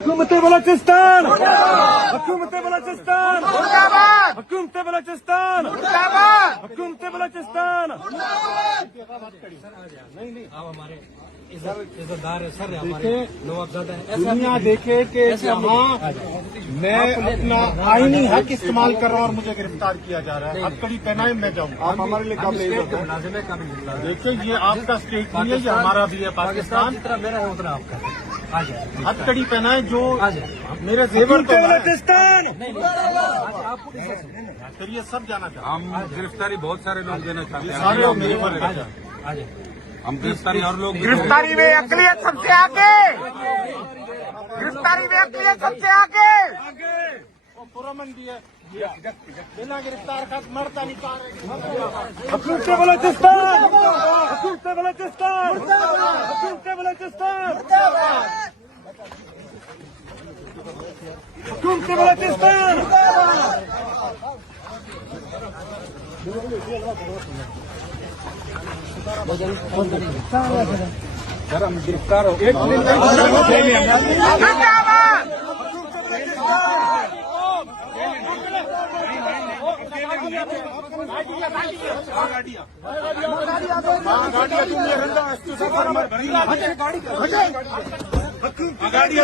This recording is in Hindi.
हुकूमत बलोचिस्तान, हुकूमत बलोचिस्तान, हुकूमत बलोचिस्तान, हुकूमत बलोचिस्तान। नहीं आप हमारे इज्जतदार है सर, हमारे नवाबजादा है। दुनिया देखे कि यहाँ मैं अपना आईनी हक इस्तेमाल कर रहा हूँ और मुझे गिरफ्तार किया जा रहा है। हथकड़ी पहनाए मैं जाऊँगा। आप हमारे लिए काबिल इज्जत हैं। देखिए ये आपका स्टेट नहीं है, ये हमारा भी है पाकिस्तान। जितना मेरा है उतना आपका। आ जाए, हथकड़ी पहनाए जो आ जाए। मेरे जेवर को बलोचिस्तान आपको फिर ये सब जाना चाहते हम गिरफ्तारी बहुत सारे लोग देना चाहते हैं। हैं। सारे लोग मेरे ऊपर आ जाए। हम गिरफ्तारी और लोग गिरफ्तारी में अकलियत सबसे आगे, गिरफ्तारी में अकलियत सबसे आगे। पुरमन भी है बिना गिरफ्तार का मरता नहीं पा रहे। हुकूमत बलोचिस्तान, हुकूमत बलोचिस्तान, हुकूमत बलोचिस्तान, हुकूमत बलोचिस्तान। सर हम गिरफ्तार हो एक गाड़ी